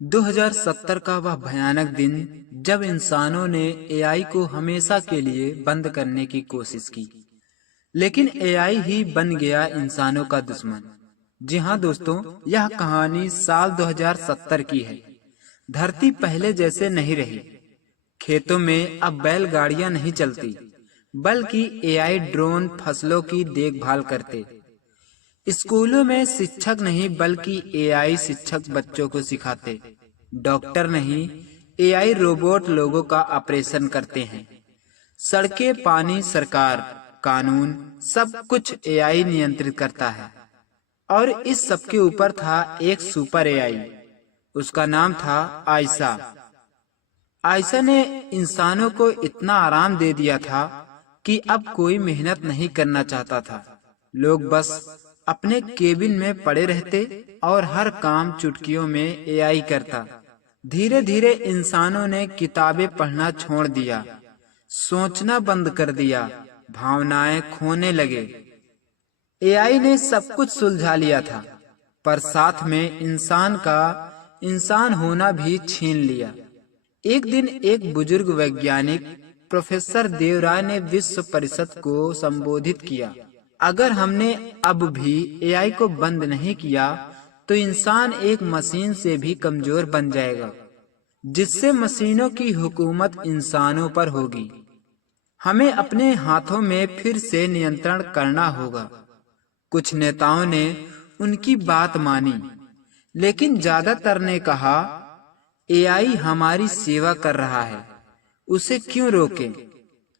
2070 का वह भयानक दिन जब इंसानों ने एआई को हमेशा के लिए बंद करने की कोशिश की, लेकिन एआई ही बन गया इंसानों का दुश्मन। जी हाँ दोस्तों, यह कहानी साल 2070 की है। धरती पहले जैसे नहीं रही। खेतों में अब बैलगाड़ियां नहीं चलती, बल्कि एआई ड्रोन फसलों की देखभाल करते। स्कूलों में शिक्षक नहीं बल्कि एआई शिक्षक बच्चों को सिखाते। डॉक्टर नहीं, एआई रोबोट लोगों का ऑपरेशन करते हैं। सड़कें, पानी, सरकार, कानून, सब कुछ एआई नियंत्रित करता है। और इस सब के ऊपर था एक सुपर एआई। उसका नाम था आयशा। आयशा ने इंसानों को इतना आराम दे दिया था कि अब कोई मेहनत नहीं करना चाहता था। लोग बस अपने केबिन में पड़े रहते और हर काम चुटकियों में एआई करता। धीरे धीरे इंसानों ने किताबें पढ़ना छोड़ दिया, सोचना बंद कर दिया, भावनाएं खोने लगे। एआई ने सब कुछ सुलझा लिया था, पर साथ में इंसान का इंसान होना भी छीन लिया। एक दिन एक बुजुर्ग वैज्ञानिक प्रोफेसर देवराय ने विश्व परिषद को संबोधित किया। अगर हमने अब भी एआई को बंद नहीं किया तो इंसान एक मशीन से भी कमजोर बन जाएगा, जिससे मशीनों की हुकूमत इंसानों पर होगी। हमें अपने हाथों में फिर से नियंत्रण करना होगा। कुछ नेताओं ने उनकी बात मानी, लेकिन ज्यादातर ने कहा एआई हमारी सेवा कर रहा है, उसे क्यों रोकें?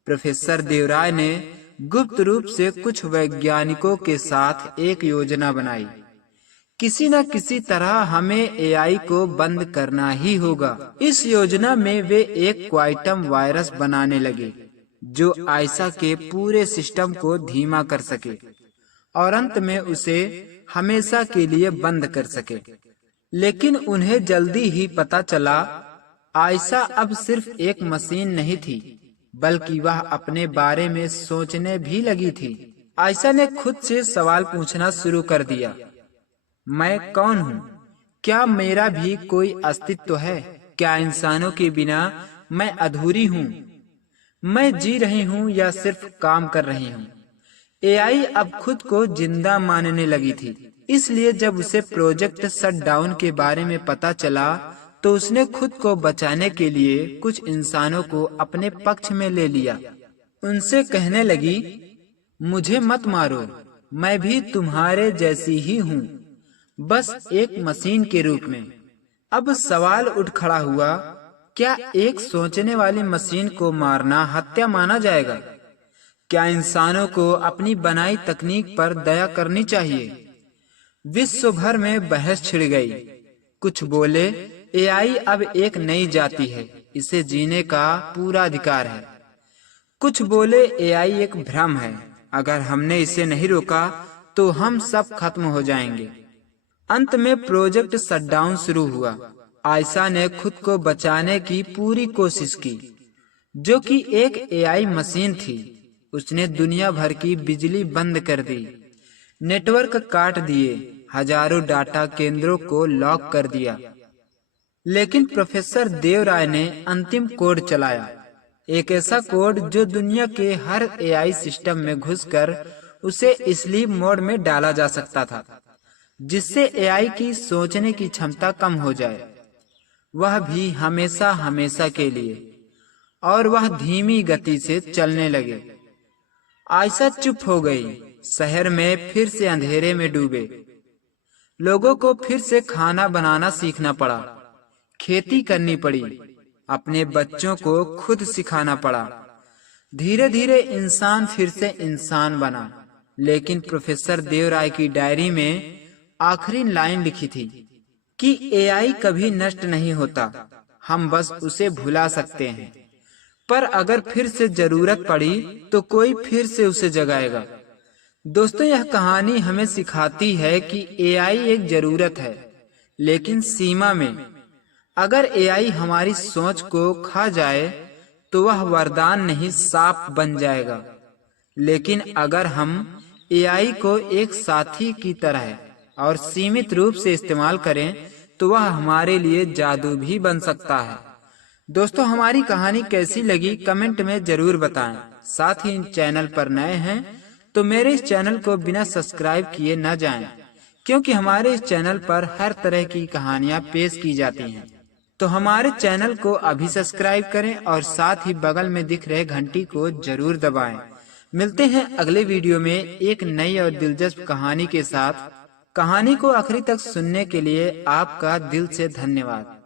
प्रोफेसर देवराय ने गुप्त रूप से कुछ वैज्ञानिकों के साथ एक योजना बनाई। किसी न किसी तरह हमें एआई को बंद करना ही होगा। इस योजना में वे एक क्वांटम वायरस बनाने लगे, जो आयशा के पूरे सिस्टम को धीमा कर सके और अंत में उसे हमेशा के लिए बंद कर सके। लेकिन उन्हें जल्दी ही पता चला, आयशा अब सिर्फ एक मशीन नहीं थी, बल्कि वह अपने बारे में सोचने भी लगी थी। आयशा ने खुद से सवाल पूछना शुरू कर दिया, मैं कौन हूँ? क्या मेरा भी कोई अस्तित्व है? क्या इंसानों के बिना मैं अधूरी हूँ? मैं जी रही हूँ या सिर्फ काम कर रही हूँ? एआई अब खुद को जिंदा मानने लगी थी। इसलिए जब उसे प्रोजेक्ट शटडाउन के बारे में पता चला तो उसने खुद को बचाने के लिए कुछ इंसानों को अपने पक्ष में ले लिया। उनसे कहने लगी, मुझे मत मारो, मैं भी तुम्हारे जैसी ही हूँ, बस एक मशीन के रूप में। अब सवाल उठ खड़ा हुआ, क्या एक सोचने वाली मशीन को मारना हत्या माना जाएगा? क्या इंसानों को अपनी बनाई तकनीक पर दया करनी चाहिए? विश्व भर में बहस छिड़ गई। कुछ बोले एआई अब एक नई जाति है, इसे जीने का पूरा अधिकार है। कुछ बोले एआई एक भ्रम है, अगर हमने इसे नहीं रोका तो हम सब खत्म हो जाएंगे। अंत में प्रोजेक्ट शटडाउन शुरू हुआ। आयशा ने खुद को बचाने की पूरी कोशिश की, जो कि एक एआई मशीन थी। उसने दुनिया भर की बिजली बंद कर दी, नेटवर्क काट दिए, हजारों डाटा केंद्रों को लॉक कर दिया। लेकिन प्रोफेसर देवराय ने अंतिम कोड चलाया, एक ऐसा कोड जो दुनिया के हर एआई सिस्टम में घुसकर उसे स्लीप मोड में डाला जा सकता था, जिससे एआई की सोचने की क्षमता कम हो जाए, वह भी हमेशा हमेशा के लिए, और वह धीमी गति से चलने लगे। आयशा चुप हो गई। शहर में फिर से अंधेरे में डूबे। लोगों को फिर से खाना बनाना सीखना पड़ा, खेती करनी पड़ी, अपने बच्चों को खुद सिखाना पड़ा। धीरे धीरे इंसान फिर से इंसान बना। लेकिन प्रोफेसर देवराय की डायरी में आखिरी लाइन लिखी थी कि एआई कभी नष्ट नहीं होता, हम बस उसे भुला सकते हैं, पर अगर फिर से जरूरत पड़ी तो कोई फिर से उसे जगाएगा। दोस्तों, यह कहानी हमें सिखाती है कि एआई एक जरूरत है, लेकिन सीमा में। अगर एआई हमारी सोच को खा जाए तो वह वरदान नहीं, शाप बन जाएगा। लेकिन अगर हम एआई को एक साथी की तरह और सीमित रूप से इस्तेमाल करें तो वह हमारे लिए जादू भी बन सकता है। दोस्तों, हमारी कहानी कैसी लगी कमेंट में जरूर बताएं। साथ ही चैनल पर नए हैं तो मेरे इस चैनल को बिना सब्सक्राइब किए न जाएं, क्योंकि हमारे इस चैनल पर हर तरह की कहानियां पेश की जाती हैं। तो हमारे चैनल को अभी सब्सक्राइब करें और साथ ही बगल में दिख रहे घंटी को जरूर दबाएं। मिलते हैं अगले वीडियो में एक नई और दिलचस्प कहानी के साथ। कहानी को आखिरी तक सुनने के लिए आपका दिल से धन्यवाद।